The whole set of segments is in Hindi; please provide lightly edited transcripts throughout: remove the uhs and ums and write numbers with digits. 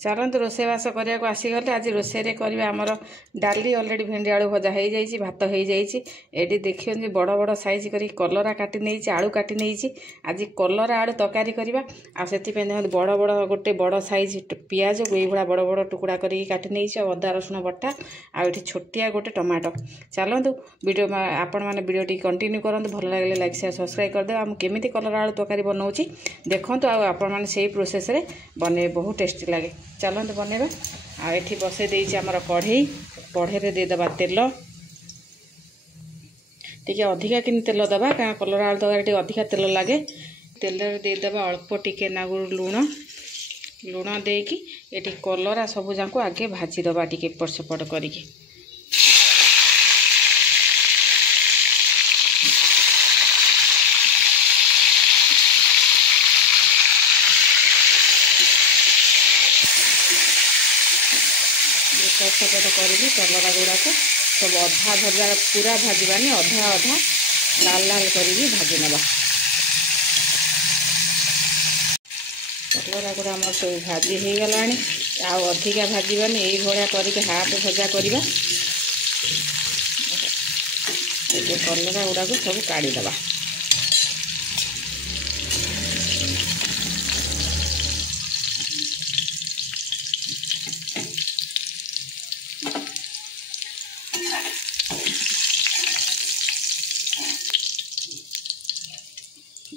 चलतु रोषेबास करने को आसीगले आज रोषे करवा आमर डाली अलरेडी भेंडी आलू भजा हो जाए भात हो जाए ये देखिए बड़ बड़ साइज कर कलरा काटी नहीं आलू काटी नहीं आज कलरा आलू तरकारी करवा आसे बड़ बड़ गोटे बड़ साइज पियाज ये बड़ बड़ टुकड़ा करके काटी नहीं अदा रसुण बटा आउ छोटिया गोटे टमाटो चलतु वीडियो आपण मैंने वीडियो टी कंटिन्यू करूँ भल लगे लाइक शेयर सब्सक्राइब करदे केमी कलरा आलू तरकारी बनाऊँ देखूँ आपण मैंने से प्रोसेस बने बहुत टेस्टी लगे चलते बनवा आठी बसई देती आमर कढ़ई कढ़ई देदेबा तेल टी अधिका कि तेल दबा क्या कलरा आलू तरकारी अधिका तेल लगे तेल देदेबा अल्प टिके नागुर लुण लुण देकी ये कलरा सबू जाक आगे भाजीदबा टी एपट सेपट करिकी सेपट करी कलरा गुड़ाक सब अधा भजा पूरा भाजबानी अधा अधा लाल लाल करी भाजी नवा कलरा गुड़ा आम सब भाजी हो गला अधिका भाजबानी यही भाया करके हाफ भजा करवा कलरा गुड़ाक सब काढ़ीदबा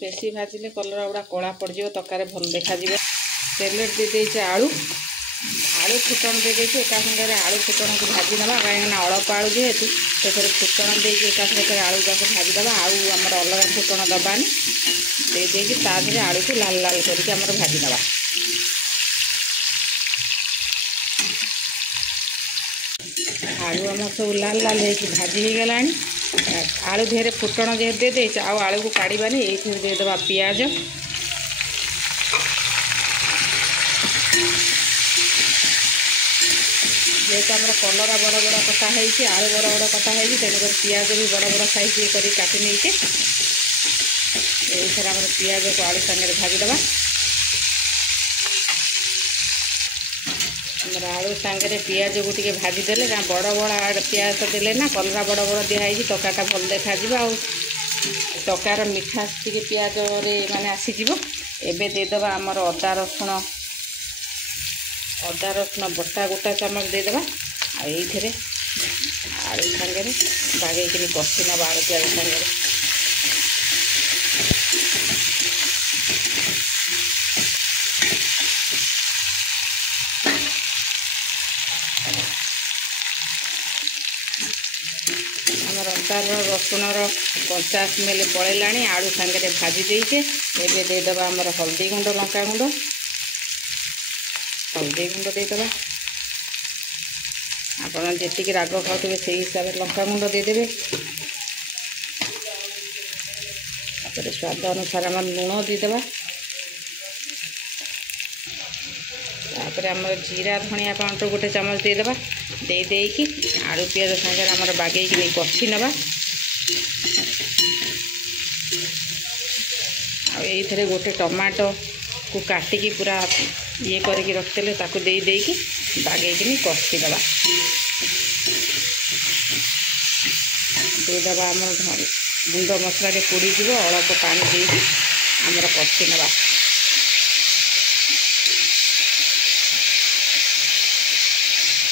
बेसी भाजिले कलरा गुड़ा कला पड़ जाए तरकारी भल देखा तेल दे आलू आलू फुटण दे एका संगे आलू फुटण को भाजी ना कहीं अल्प आलू जेहेतु से फुटण दे एका संगे आलू जाक भाजीदबा आमर अलग फुटण दबानी दे ताधे आलू को लाल लाल करके आमर भाजीदबा आलू आम सब लाल लाल हो भाजी हो गला आलू देहरे फुटण जे दे आलू को काढ़ानी ये देदेबा पियाज जेहेतु आम कलरा बड़ बड़ कटा है आलू बड़ बड़ कटा है तेणुकर पियाज भी बड़ बड़ साइज ये कर काटी नहीं ये आम पियाज को आलू सागर भाजीदबा आलू सांगे पियाज को टी भाजीदे क्या बड़ बड़ पियाज देले ना कलरा बड़ बड़ दिखाई तरकारीटा भल देखा तरकार मिठास टी पियाज माने आसीज एवं देदेबा आमर अदा रसुण बटा गोटा चामच देदेबा आईथे आलू सांगे बागेक कषि नवा आलू पियाज सांगे अदा रसुण कंचा स्मेल पलैला आलू सांगे भाजी देचे एवं देदेबा आमर हल्दी गुंड लंका गुंड हल्दी गुंड देदेबा आपड़ जी राग खाते से हिसाब से लंका गुंड देदेवे स्वाद अनुसार आम लुण देदेबा आम जीरा धनिया पाउडर गोटे चामच देदेबा देकी आलू पियाज सागर आमर बागेक नहीं कषि नवा ये गोटे टमाटो को काटिकी पूरा ये करके रखते ताकू देकी बागेक नहीं कषि दबा देदेबा आम गुंड मसला पोड़ी जीव अल्प पानी देकी आमर कषि नवा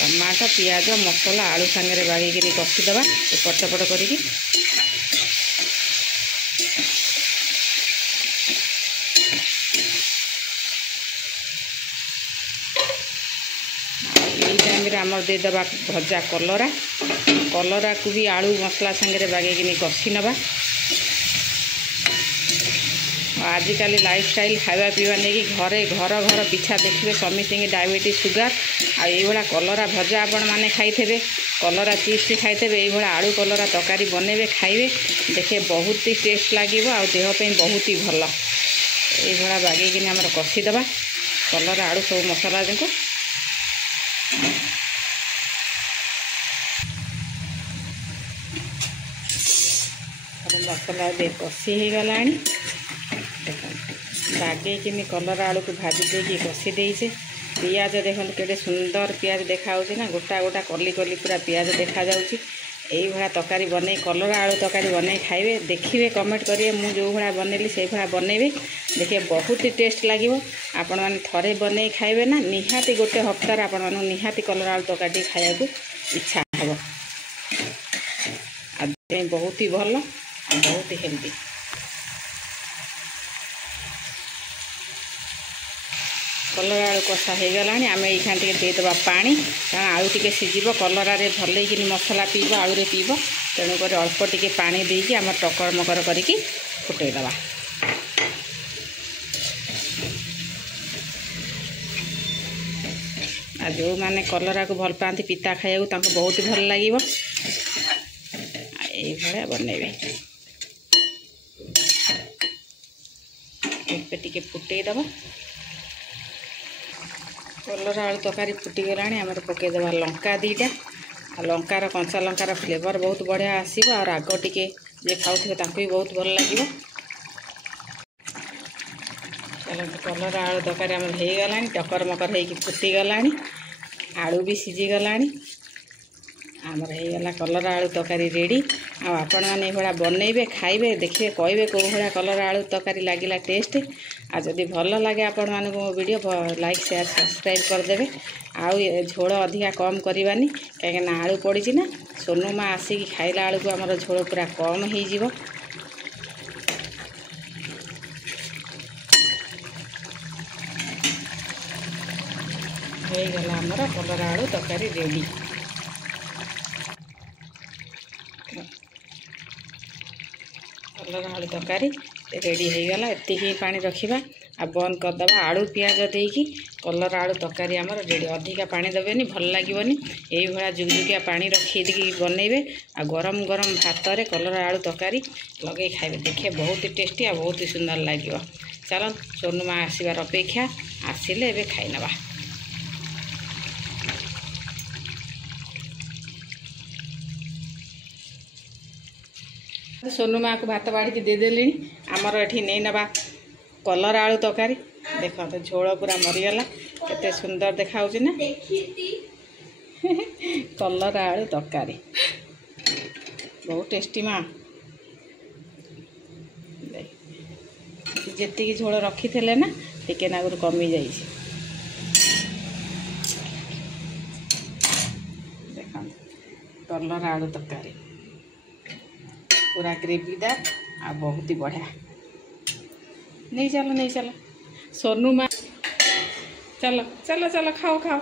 टमाटो पियाज मसला आलू सांगे बागेक कषिदबा एपट सेपट करी टाइम आमर देदेबा भजा कलरा कलरा को भी आलू मसला सांगे बागेक कषि नवा आजिकल लाइफस्टाइल खावा पीवा नहीं घरे घर घर पिछा देखिए समिति डायबिटीज सुगर आईभा कलरा भजा आपण मैंने खाइथे कलरा चिप्स खाइथे ये आलू कलरा तरकारी बनइबे खाइबे देखिए बहुत ही टेस्ट लगे आ देहपाई बहुत ही भल ये बागेक आमर कषिदबा कलरा आलू सब मसला देखो मसला कषि हो गला बागेक कलरा आलू को भाजी देकी कषि देचे पियाज देखो केटे सुंदर पियाज देखा ना गोटा गोटा कली कली पूरा पियाज देखा जाउची। यही भाया तरकारी बन कलरा आलू तरकारी बन खाइबे देखिए कमेंट करिए मु जो भाया बनैली से भाया बनैबे देखिए बहुत ही टेस्ट लगे। आपण मैंने थरे बन खाइबे ना निहाती गोटे हफ्तार आपण मानू निहाती कलरा आलू तरकारी खाया इच्छा हम बहुत ही भल बहुत ही हेल्दी। कलरा आलू कषा हो गला आम ये देदेबा पानी कारण आलू टे सीझ कलर भल कि मसला पीब आलू पीब तेणुक अल्प टे पानी देकी आम टकर मकर करके फुटेदबा। जो मैंने कलरा को भल पाती पिता खाया बहुत ही भल लगे ये बनइबे टे फुटेदबा। कलरा आलू तरकारी फुटीगला आम पकईदबा लंका दीटा लंकार कंचा लंकार फ्लेवर बहुत बढ़िया आसो और राग टे जे खाऊ भी बहुत भल लगे। चलो कलरा आलू तरकारी आम हो गला टकर मकर हो फुटीगला आलू भी सीझीगला आमर होगला कलरा आलू तरकारी रेडी। आपण मैंने ये बनइबे खाइबे देखिए कहे कौ भाया कलरा आलू तरकारी लगिला टेस्ट। आ जदि भल लगे आपण मानक मो वीडियो लाइक शेयर सब्सक्राइब करदेवे। आउ झोल अधिका कम करवानी कहीं आलू पड़ी ना सोनू माँ आसिक खाइला आलू को आमर झोल पूरा कम हो गला आमर कलरा आलू तरकारी रेडी। कलरा आलू तरकारी रेडी हो गला एति ही पानी रखा आ बंद करदे आलू पियाज देकी कलरा आलू तरकारी आमर रेडी। अधिका पानी देवेनि भल लगे यही भाया जुगजुगिया पानी रखी बनइबे आ गरम गरम भात रे कलरा आलू तरकारी लगे खाइबे देखिए बहुत ही टेस्टी आ बहुत ही सुंदर लगे। चलो सोनू माँ आसबार अपेक्षा आसिले एबे खाई नबा। सोनू माँ को भात बाढ़ी देदेली आमर एठी नहीं नबा कलरा आलू तरकारी देखो तो झोल पूरा मरीगला केते सुंदर देखा ना कलरा आलू तरकारी बहुत टेस्टी माँ जी झोल रखी थे ना टिके नागुर कमी जाइए देखो कलरा आलू तरकारी पूरा ग्रेवीदार आ बहुत ही बढ़िया। नहीं चलो सोनू माँ चलो चलो चलो खाओ खाओ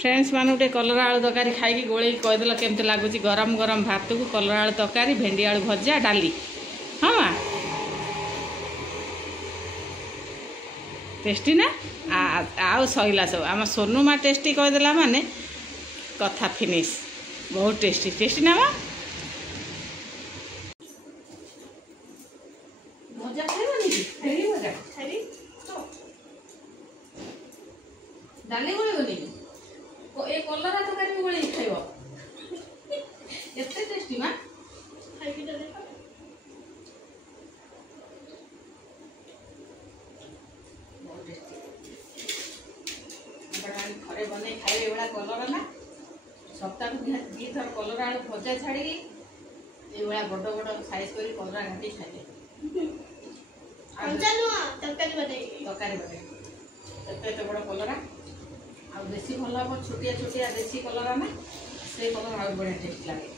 फ्रेंड्स मान गोटे कलरा आलू तरकारी खाई गोल कहीदेल केमती लगुच गरम गरम भात को कलरा आलू तरकारी भेंडी आलू भजा डाली हाँ माँ टेस्टी ना आउ सैला सब आम सोनू माँ टेस्टी कहीदेला माने कथा फिनिश बहुत टेस्टी टेस्टी ना माँ मजा खाइबनी मजा खाइबी डाली गोलेबनी ए कलरा तरकारी भी गोले खाइब एते टेस्टी माँ खाइबी डाले बहुत टेस्टी घरे बन खाइबे एभा कलरा ना सप्ताह दी थर कलरा आलू भजा छाड़ी ये बड़ बड़ साइज कर कलरा घाटी खाइबे तरकारी बने एत बड़ कलरा आ बेसी भल हम छोटिया छोटिया देसी कलरा ना से कलर आ बढ़िया टेस्ट लगे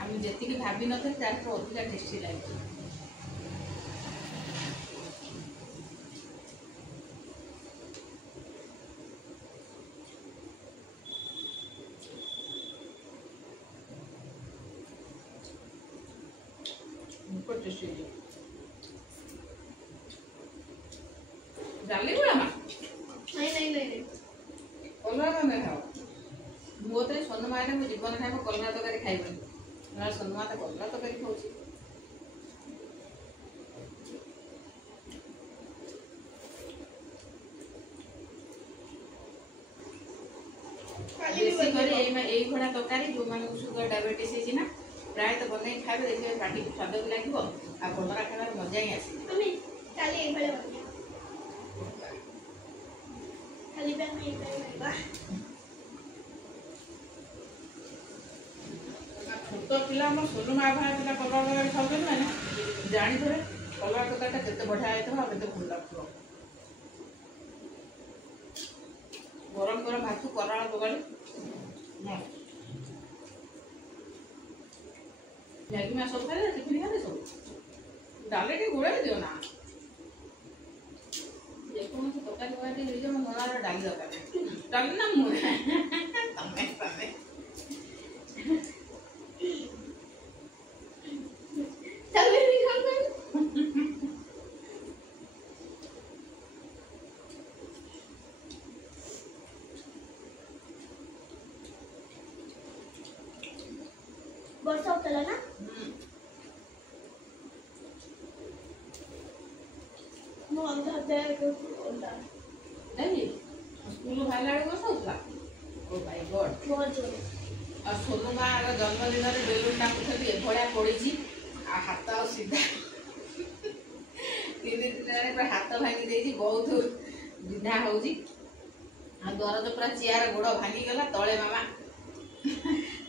आम जी भावी न अधिका टेस्टी लगे। डाली गुड़ा मा नहीं कलरा में खाओ मो तो सोनू माँ मो जीवन खाइब कलरा तरकारी खाइबनी ना सोनू माँ तो कलरा तरकारी खाऊँ भड़ा तरकारी जो मान सुगर डायबिटीज है ना प्राय तो बन खाए देखिए पार्टी स्वाद भी लगे आ कलरा खाइबार मजा ही आसे। खाली बैग नहीं पाएगा छोट पिला हम सोनू माँ भाई पिला कलर तरकारी खाऊ मैंने जानी थे कलर तरकारी केते बढ़िया होता है केते भल लगो गरम गरम भात कलर तरकारी मैगी में सब खाए टिफिन खाए सब डाले के घोड़े दियो ना देखो मैं तरकारी तरकारी हो जाए मैं घर डाली दरकार डाली ना मुझे तमे तमे चले नहीं खाते वर्षा होता ना वो अंदर बैग होता नहीं स्कूल भाईला बस होता ओ माय गॉड बहुत जोर आ सोनू माँ जन्मदिन में बेलून टाकुथली एभलिया पड़ी आ हाथ सीधा 3 दिन पूरा हाथ भांगी देछि बहुत बिंधा होउछि आ द्वार तो पूरा चेयर गोड़ भांगी गला तले मामा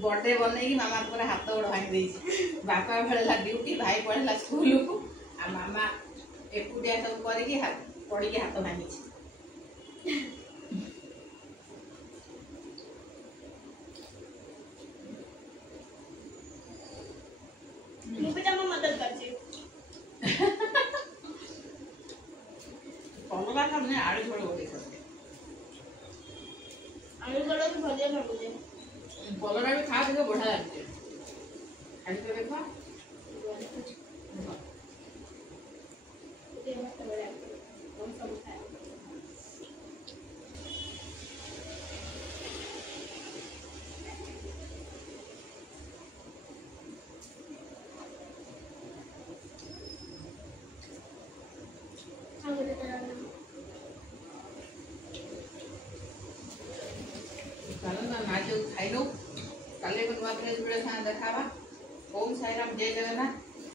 बर्थडे बनई मामा पूरा हाथ गोड़ भांगी देछि बापा पळेला ड्यूटी भाई पळेला स्कूल को आ मामा एकुटिया सब करके पड़ी के हाथ भांगी मदद करती कलरा का मैं आलू झोल बोले आलू गड़ा भी भजिया कर मुझे कलरा भी खा देखो बढ़िया लगते खाली तो देखो ये मस्त बड़ा हम सब खाए खाई लो कल एक नुआ फ्रेश वीडियो देखा ओम साईराम जय जगन्नाथ।